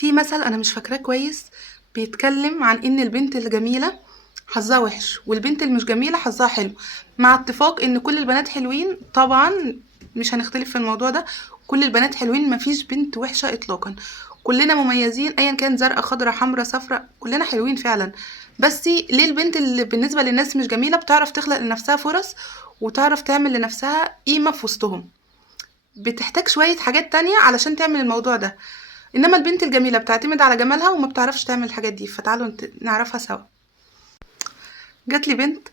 في مثل انا مش فاكراه كويس، بيتكلم عن ان البنت الجميله حظها وحش والبنت اللي مش جميله حظها حلو، مع اتفاق ان كل البنات حلوين طبعا. مش هنختلف في الموضوع ده، كل البنات حلوين، مفيش بنت وحشه اطلاقا. كلنا مميزين ايا كان، زرقاء خضراء حمراء صفراء، كلنا حلوين فعلا. بس ليه البنت اللي بالنسبه للناس مش جميله بتعرف تخلق لنفسها فرص وتعرف تعمل لنفسها قيمه في وسطهم؟ بتحتاج شويه حاجات تانية علشان تعمل الموضوع ده. انما البنت الجميله بتعتمد على جمالها وما بتعرفش تعمل الحاجات دي، فتعالوا نعرفها سوا. جات لي بنت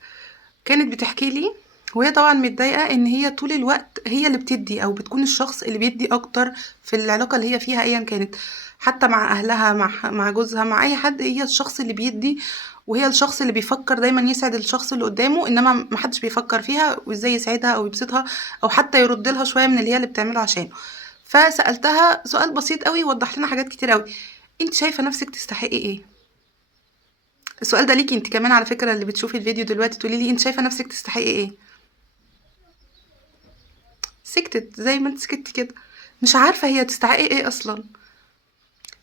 كانت بتحكي لي، وهي طبعا متضايقه ان هي طول الوقت هي اللي بتدي او بتكون الشخص اللي بيدي اكتر في العلاقه اللي هي فيها ايا كانت، حتى مع اهلها مع جوزها مع اي حد، هي الشخص اللي بيدي وهي الشخص اللي بيفكر دايما يسعد الشخص اللي قدامه، انما محدش بيفكر فيها وازاي يسعدها او يبسطها او حتى يرد لها شويه من اللي هي اللي بتعمله عشانه. فسالتها سؤال بسيط قوي وضح لنا حاجات كتير قوي. انت شايفه نفسك تستحقي ايه؟ السؤال ده ليكي انت كمان على فكره، اللي بتشوفي الفيديو دلوقتي تقولي لي انت شايفه نفسك تستحقي ايه. سكتت زي ما انت سكتي كده، مش عارفه هي تستحقي ايه اصلا.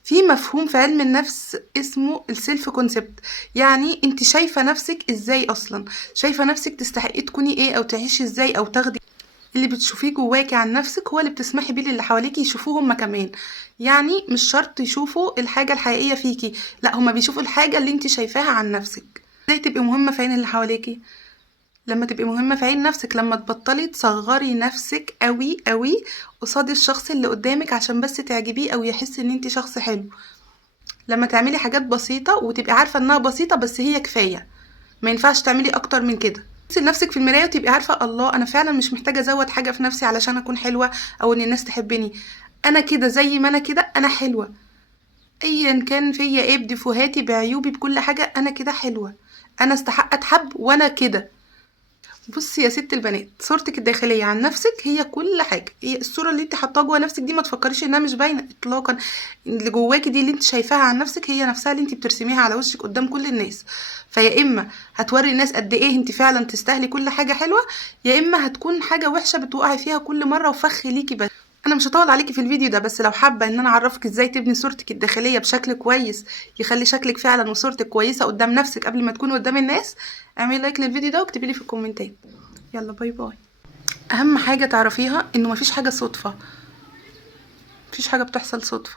في مفهوم في علم النفس اسمه السيلف كونسبت، يعني انت شايفه نفسك ازاي اصلا، شايفه نفسك تستحقي تكوني ايه او تعيشي ازاي او تاخدي. اللي بتشوفيه جواكي عن نفسك هو اللي بتسمحي بيه للي حواليكي يشوفوه هما كمان. يعني مش شرط يشوفوا الحاجه الحقيقيه فيكي، لا هما بيشوفوا الحاجه اللي انت شايفاها عن نفسك. ازاي تبقي مهمه في عين اللي حواليكي؟ لما تبقي مهمة في عين نفسك، لما تبطلي تصغري نفسك قوي قوي قصاد الشخص اللي قدامك عشان بس تعجبيه او يحس ان انتي شخص حلو. لما تعملي حاجات بسيطة وتبقي عارفة انها بسيطة بس هي كفاية، ما ينفعش تعملي اكتر من كده. تبصي لنفسك في المراية وتبقي عارفة الله انا فعلا مش محتاجة ازود حاجة في نفسي علشان اكون حلوة او ان الناس تحبني. انا كده زي ما انا كده انا حلوة، ايا كان فيا ايه، بدفوهاتي بعيوبي بكل حاجة انا كده حلوة. انا استحق اتحب وانا كده. بصي يا ست البنات، صورتك الداخليه عن نفسك هي كل حاجه، هي الصوره اللي انت حاطاها جوه نفسك دي ما تفكريش انها مش باينه اطلاقا. اللي جواكي دي اللي انت شايفاها عن نفسك هي نفسها اللي انت بترسميها على وشك قدام كل الناس. فيا اما هتوري الناس قد ايه انت فعلا تستاهلي كل حاجه حلوه، يا اما هتكون حاجه وحشه بتوقعي فيها كل مره وفخ ليكي بس. انا مش هطول عليكي في الفيديو ده، بس لو حابه ان انا اعرفك ازاي تبني صورتك الداخليه بشكل كويس يخلي شكلك فعلا وصورتك كويسه قدام نفسك قبل ما تكون قدام الناس، اعملي لايك للفيديو ده واكتبي لي في الكومنتات. يلا باي باي. اهم حاجه تعرفيها انه مفيش حاجه صدفه، مفيش حاجه بتحصل صدفه.